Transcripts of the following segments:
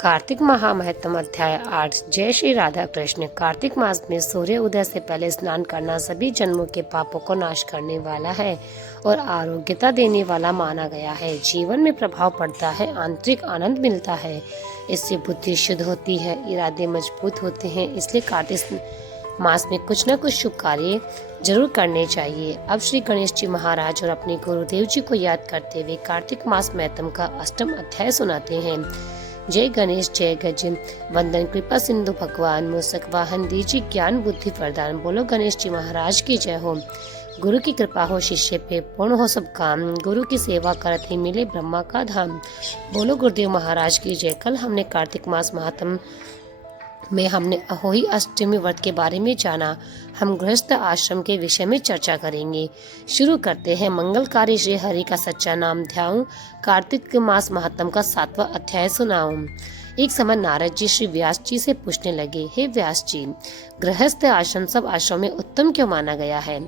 कार्तिक महामहिम अध्याय 8। जय श्री राधा कृष्ण। कार्तिक मास में सूर्य उदय से पहले स्नान करना सभी जन्मों के पापों को नाश करने वाला है और आरोग्यता देने वाला माना गया है। जीवन में प्रभाव पड़ता है, आंतरिक आनंद मिलता है, इससे बुद्धि शुद्ध होती है, इरादे मजबूत होते हैं। इसलिए कार्तिक मास में कुछ न कुछ शुभ कार्य जरूर करने चाहिए। अब श्री गणेश जी महाराज और अपने गुरुदेव जी को याद करते हुए कार्तिक मास महत्म का 8वां अध्याय सुनाते हैं। जय गणेश जय गज वंदन कृपा सिंधु भगवान मूषक वाहन दीजिए ज्ञान बुद्धि प्रदान। बोलो गणेश जी महाराज की जय हो। गुरु की कृपा हो शिष्य पे, पूर्ण हो सब काम, गुरु की सेवा करत ही मिले ब्रह्मा का धाम। बोलो गुरुदेव महाराज की जय। कल हमने कार्तिक मास महात्म में हमने अहोई अष्टमी व्रत के बारे में जाना। हम गृहस्थ आश्रम के विषय में चर्चा करेंगे। शुरू करते हैं। मंगलकारी श्री हरि का सच्चा नाम ध्याऊं, कार्तिक मास महात्म का 7वां अध्याय सुनाऊं। एक समय नारद जी श्री व्यास जी से पूछने लगे, हे व्यास जी, गृहस्थ आश्रम सब आश्रम में उत्तम क्यों माना गया है?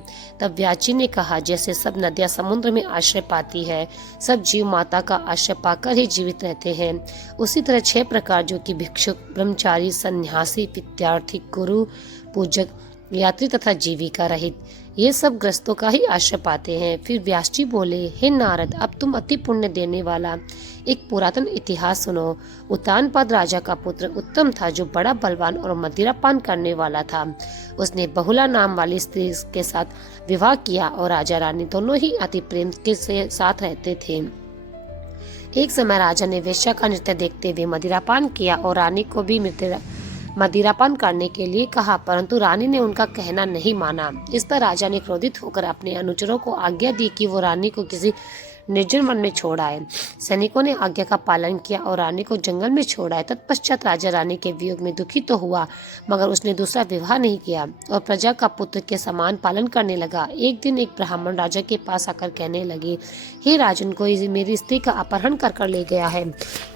तब व्यास जी ने कहा, जैसे सब नदियां समुद्र में आश्रय पाती है, सब जीव माता का आश्रय पाकर ही जीवित रहते हैं, उसी तरह 6 प्रकार जो कि भिक्षुक, ब्रह्मचारी, सन्यासी, विद्यार्थी, गुरु, पूजक, यात्री तथा जीविका रहित, ये सब ग्रस्तों का ही आश्रय पाते हैं। फिर व्यास जी बोले, हे नारद, अब तुम अति पुण्य देने वाला एक पुरातन इतिहास सुनो। उतानपाद राजा का पुत्र उत्तम था, जो बड़ा बलवान और मदिरापान करने वाला था। उसने बहुला नाम वाली स्त्री के साथ विवाह किया और राजा रानी दोनों ही अति प्रेम के साथ रहते थे। एक समय राजा ने वेश्या का नृत्य देखते हुए मदिरापान किया और रानी को भी मदिरापान करने के लिए कहा, परंतु रानी ने उनका कहना नहीं माना। इस पर राजा ने क्रोधित होकर अपने अनुचरों को आज्ञा दी कि वो रानी को किसी निर्जन वन में छोड़ आए। सैनिकों ने आज्ञा का पालन किया और रानी को जंगल में छोड़ आए। तत्पश्चात राजा रानी के वियोग में दुखी तो हुआ, मगर उसने दूसरा विवाह नहीं किया और प्रजा का पुत्र के समान पालन करने लगा। एक दिन एक ब्राह्मण राजा के पास आकर कहने लगे, हे राजन, कोई मेरी स्त्री का अपहरण कर ले गया है।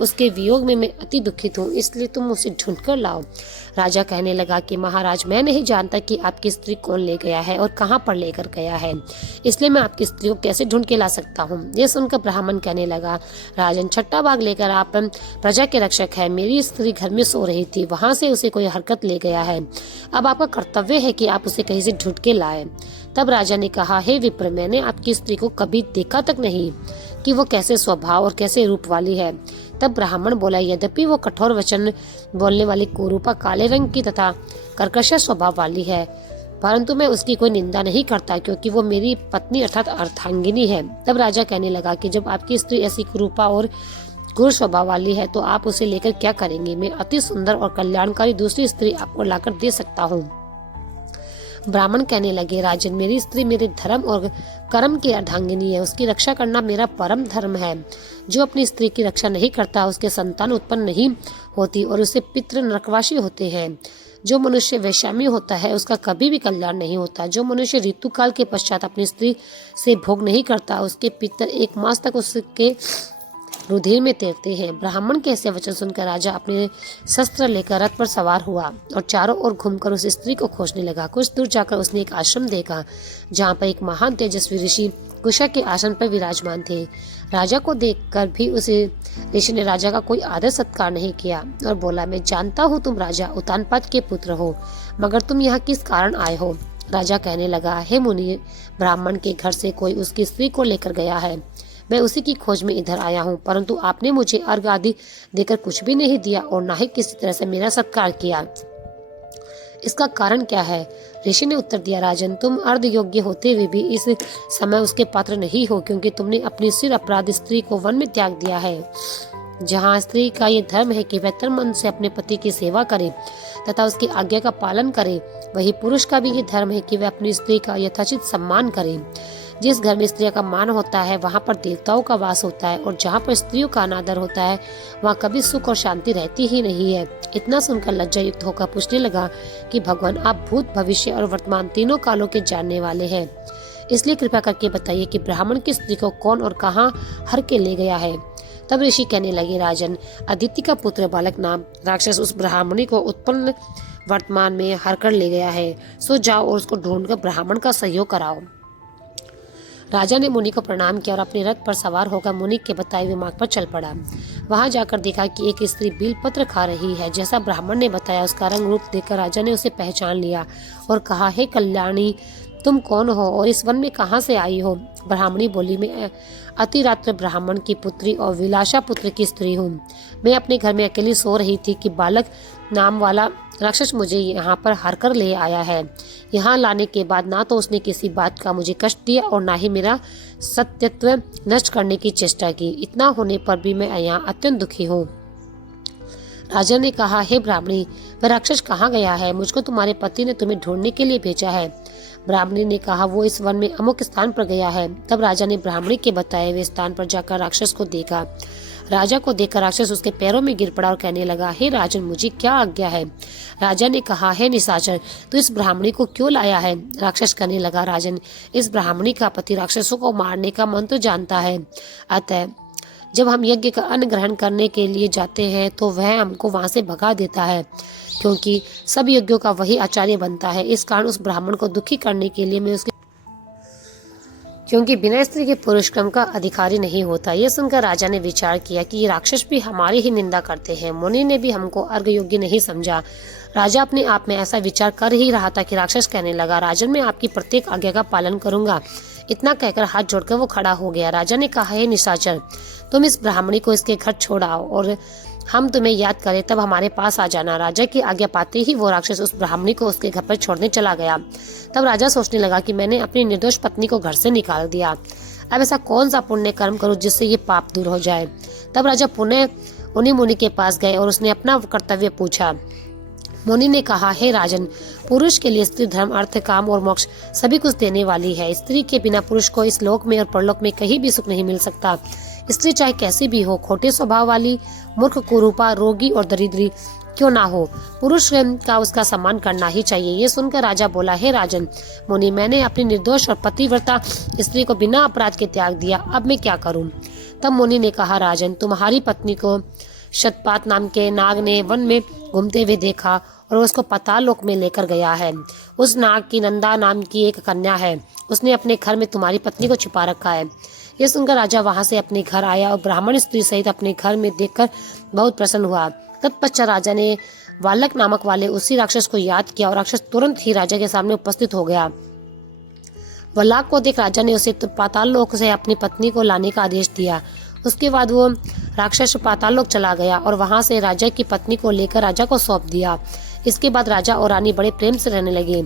उसके वियोग में मैं अति दुखित हूँ, इसलिए तुम उसे ढूंढ कर लाओ। राजा कहने लगा कि महाराज, मैं नहीं जानता कि आपकी स्त्री कौन ले गया है और कहाँ पर लेकर गया है, इसलिए मैं आपकी स्त्री को कैसे ढूंढ के ला सकता हूँ। ये सुनकर ब्राह्मण कहने लगा, राजन, छठा भाग लेकर आप प्रजा के रक्षक है। मेरी स्त्री घर में सो रही थी, वहां से उसे कोई हरकत ले गया है। अब आपका कर्तव्य है कि आप उसे कहीं से ढूंढ के लाए। तब राजा ने कहा, हे विप्र, मैंने आपकी स्त्री को कभी देखा तक नहीं कि वो कैसे स्वभाव और कैसे रूप वाली है। तब ब्राह्मण बोला, यद्यपि वो कठोर वचन बोलने वाली कुरूपा, काले रंग की तथा कर्कश स्वभाव वाली है, परंतु मैं उसकी कोई निंदा नहीं करता, क्योंकि वो मेरी पत्नी अर्थात अर्धांगिनी है। तब राजा कहने लगा कि जब आपकी स्त्री ऐसी कुरूपा और क्रूर स्वभाव वाली है, तो आप उसे लेकर क्या करेंगे? मैं अति सुंदर और कल्याणकारी दूसरी स्त्री आपको लाकर दे सकता हूँ। ब्राह्मण कहने लगे, राजन, मेरी स्त्री मेरे धर्म और कर्म की अर्धांगिनी है, उसकी रक्षा करना मेरा परम धर्म है। जो अपनी स्त्री की रक्षा नहीं करता, उसके संतान उत्पन्न नहीं होती और उससे पितृ नरकवासी होते हैं। जो मनुष्य वैश्यामी होता है, उसका कभी भी कल्याण नहीं होता। जो मनुष्य ऋतुकाल के पश्चात अपनी स्त्री से भोग नहीं करता, उसके पितर 1 मास तक उसके रुधिर में तैरते हैं। ब्राह्मण के ऐसे वचन सुनकर राजा अपने शस्त्र लेकर रथ पर सवार हुआ और चारों ओर घूमकर उस स्त्री को खोजने लगा। कुछ दूर जाकर उसने एक आश्रम देखा, जहाँ पर एक महान तेजस्वी ऋषि कुशा के आसन पर विराजमान थे। राजा को देखकर भी उस ऋषि ने राजा का कोई आदर सत्कार नहीं किया और बोला, मैं जानता हूँ तुम राजा उतानपाद के पुत्र हो, मगर तुम यहाँ किस कारण आए हो? राजा कहने लगा, हे मुनि, ब्राह्मण के घर से कोई उसकी स्त्री को लेकर गया है। मैं उसी की खोज में इधर आया हूँ, परंतु आपने मुझे अर्घ आदि देकर कुछ भी नहीं दिया और न ही किसी तरह से मेरा सत्कार किया। इसका कारण क्या है? ऋषि ने उत्तर दिया, राजन, तुम अर्ध योग्य होते हुए भी इस समय उसके पात्र नहीं हो, क्योंकि तुमने अपनी सिर अपराध स्त्री को वन में त्याग दिया है। जहाँ स्त्री का ये धर्म है कि वह तन मन से अपने पति की सेवा करे तथा उसकी आज्ञा का पालन करे, वही पुरुष का भी ये धर्म है कि वह अपनी स्त्री का यथोचित सम्मान करे। जिस घर में स्त्रियों का मान होता है, वहाँ पर देवताओं का वास होता है, और जहाँ पर स्त्रियों का अनादर होता है, वहाँ कभी सुख और शांति रहती ही नहीं है। इतना सुनकर लज्जा युक्त होकर पूछने लगा कि भगवान, आप भूत, भविष्य और वर्तमान तीनों कालों के जानने वाले हैं, इसलिए कृपया करके बताइए कि ब्राह्मण की स्त्री को कौन और कहाँ हर के ले गया है। तब ऋषि कहने लगे, राजन, अदिति का पुत्र बालक नाम राक्षस उस ब्राह्मणी को उत्पन्न वर्तमान में हर कर ले गया है। सो जाओ और उसको ढूंढकर ब्राह्मण का सहयोग कराओ। राजा ने मुनि को प्रणाम किया और अपने रथ पर सवार होकर मुनि के बताए हुए मार्ग पर चल पड़ा। वहां जाकर देखा कि एक स्त्री बेलपत्र खा रही है। जैसा ब्राह्मण ने बताया उसका रंग रूप देखकर राजा ने उसे पहचान लिया और कहा, हे कल्याणी, तुम कौन हो और इस वन में कहाँ से आई हो? ब्राह्मणी बोली, मैं अतिरात्र ब्राह्मण की पुत्री और विलासा पुत्र की स्त्री हूँ। मैं अपने घर में अकेली सो रही थी कि बालक नाम वाला राक्षस मुझे यहाँ पर हार कर ले आया है। यहाँ लाने के बाद ना तो उसने किसी बात का मुझे कष्ट दिया और ना ही मेरा सत्यत्व नष्ट करने की चेष्टा की। इतना होने पर भी मैं यहाँ अत्यंत दुखी हूँ। राजा ने कहा, हे ब्राह्मणी, वह राक्षस कहाँ गया है? मुझको तुम्हारे पति ने तुम्हें ढूंढने के लिए भेजा है। ब्राह्मणी ने कहा, वो इस वन में अमुक स्थान पर गया है। तब राजा ने ब्राह्मणी के बताए हुए स्थान पर जाकर राक्षस को देखा। राजा को देखकर राक्षस उसके पैरों में गिर पड़ा और कहने लगा, हे राजन, मुझे क्या आज्ञा है? राजा ने कहा, हे निशाचर, तू इस ब्राह्मणी को क्यों लाया है? राक्षस कहने लगा, राजन, इस ब्राह्मणी का पति राक्षसों को मारने का मंत्र जानता है। अतः जब हम यज्ञ का अन्न ग्रहण करने के लिए जाते हैं तो वह हमको वहां से भगा देता है, क्योंकि सब यज्ञों का वही आचार्य बनता है। इस कारण उस ब्राह्मण को दुखी करने के लिए मैं उसके क्योंकि बिना स्त्री के पुरुष क्रम का अधिकारी नहीं होता। यह सुनकर राजा ने विचार किया कि ये राक्षस भी हमारी ही निंदा करते हैं। मुनि ने भी हमको अर्घ्य योग्य नहीं समझा। राजा अपने आप में ऐसा विचार कर ही रहा था कि राक्षस कहने लगा, राजन, मैं आपकी प्रत्येक आज्ञा का पालन करूंगा। इतना कहकर हाथ जोड़कर वो खड़ा हो गया। राजा ने कहा, हे निशाचर, तुम इस ब्राह्मणी को इसके घर छोड़ाओ और हम तुम्हें याद करें तब हमारे पास आ जाना। राजा की आज्ञा पाते ही वो राक्षस उस ब्राह्मणी को उसके घर पर छोड़ने चला गया। तब राजा सोचने लगा कि मैंने अपनी निर्दोष पत्नी को घर से निकाल दिया। अब ऐसा कौन सा पुण्य कर्म करूं जिससे ये पाप दूर हो जाए। तब राजा पुनः उन्हीं मुनि के पास गए और उसने अपना कर्तव्य पूछा। मुनि ने कहा, हे राजन, पुरुष के लिए स्त्री धर्म, अर्थ, काम और मोक्ष सभी कुछ देने वाली है। स्त्री के बिना पुरुष को इस लोक में और परलोक में कहीं भी सुख नहीं मिल सकता। स्त्री चाहे कैसी भी हो, खोटे स्वभाव वाली, मूर्ख, कुरूपा, रोगी और दरिद्री क्यों ना हो, पुरुष का उसका सम्मान करना ही चाहिए। ये सुनकर राजा बोला, हे राजन मुनि, मैंने अपनी निर्दोष और पतिव्रता स्त्री को बिना अपराध के त्याग दिया। अब मैं क्या करूं? तब मुनि ने कहा, राजन, तुम्हारी पत्नी को शतपात नाम के नाग ने वन में घूमते हुए देखा और उसको पाताल लोक में लेकर गया है। उस नाग की नंदा नाम की एक कन्या है। उसने अपने घर में तुम्हारी पत्नी को छिपा रखा है। ये सुनकर राजा वहां से अपने घर आया और ब्राह्मण स्त्री सहित अपने घर में देखकर बहुत प्रसन्न हुआ। तत्पश्चात राजा ने बालक नामक वाले उसी राक्षस को याद किया और राक्षस तुरंत ही राजा के सामने उपस्थित हो गया। बालक को देख राजा ने उसे पाताल लोक से अपनी पत्नी को लाने का आदेश दिया। उसके बाद वो राक्षस पाताल लोक चला गया और वहां से राजा की पत्नी को लेकर राजा को सौंप दिया। इसके बाद राजा और रानी बड़े प्रेम से रहने लगे।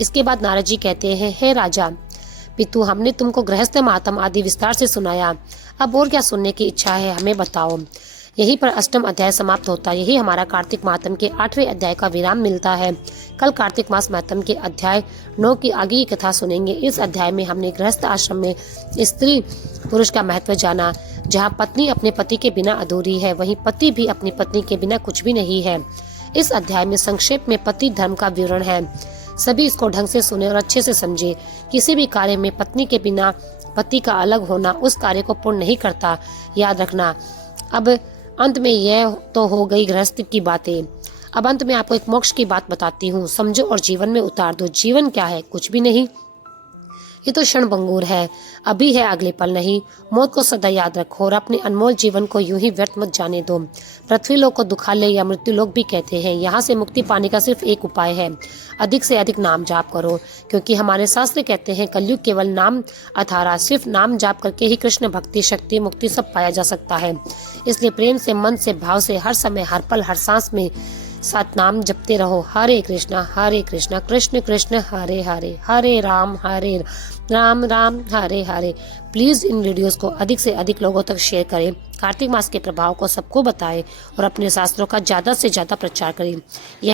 इसके बाद नारद जी कहते हैं, हे राजा पितु, हमने तुमको गृहस्थ मातम आदि विस्तार से सुनाया। अब और क्या सुनने की इच्छा है, हमें बताओ। यहीं पर अष्टम अध्याय समाप्त होता है। यही हमारा कार्तिक मातम के 8वें अध्याय का विराम मिलता है। कल कार्तिक मास मातम के अध्याय 9 की आगे की कथा सुनेंगे। इस अध्याय में हमने गृहस्थ आश्रम में स्त्री पुरुष का महत्व जाना। जहाँ पत्नी अपने पति के बिना अधूरी है, वहीं पति भी अपनी पत्नी के बिना कुछ भी नहीं है। इस अध्याय में संक्षेप में पति धर्म का विवरण है। सभी इसको ढंग से सुने और अच्छे से समझे। किसी भी कार्य में पत्नी के बिना पति का अलग होना उस कार्य को पूर्ण नहीं करता, याद रखना। अब अंत में यह तो हो गई गृहस्थ की बातें। अब अंत में आपको एक मोक्ष की बात बताती हूँ, समझो और जीवन में उतार दो। जीवन क्या है? कुछ भी नहीं, ये तो क्षण भंगुर है, अभी है, अगले पल नहीं। मौत को सदा याद रखो और अपने अनमोल जीवन को यूं ही व्यर्थ मत जाने दो। पृथ्वी लोक को दुखालय या मृत्यु लोक भी कहते हैं। यहाँ से मुक्ति पाने का सिर्फ एक उपाय है, अधिक से अधिक नाम जाप करो, क्योंकि हमारे शास्त्र कहते हैं कलयुग केवल नाम अथारा। सिर्फ नाम जाप करके ही कृष्ण भक्ति, शक्ति, मुक्ति सब पाया जा सकता है। इसलिए प्रेम से, मन से, भाव से हर समय, हर पल, हर सांस में सात नाम जपते रहो। हरे कृष्णा कृष्ण कृष्ण हरे हरे, हरे Ram Ram Hare Hare. Please in videos को अधिक से अधिक लोगों तक शेयर करें। कार्तिक मास के प्रभाव को सबको बताएं और अपने शास्त्रों का ज्यादा से ज्यादा प्रचार करें।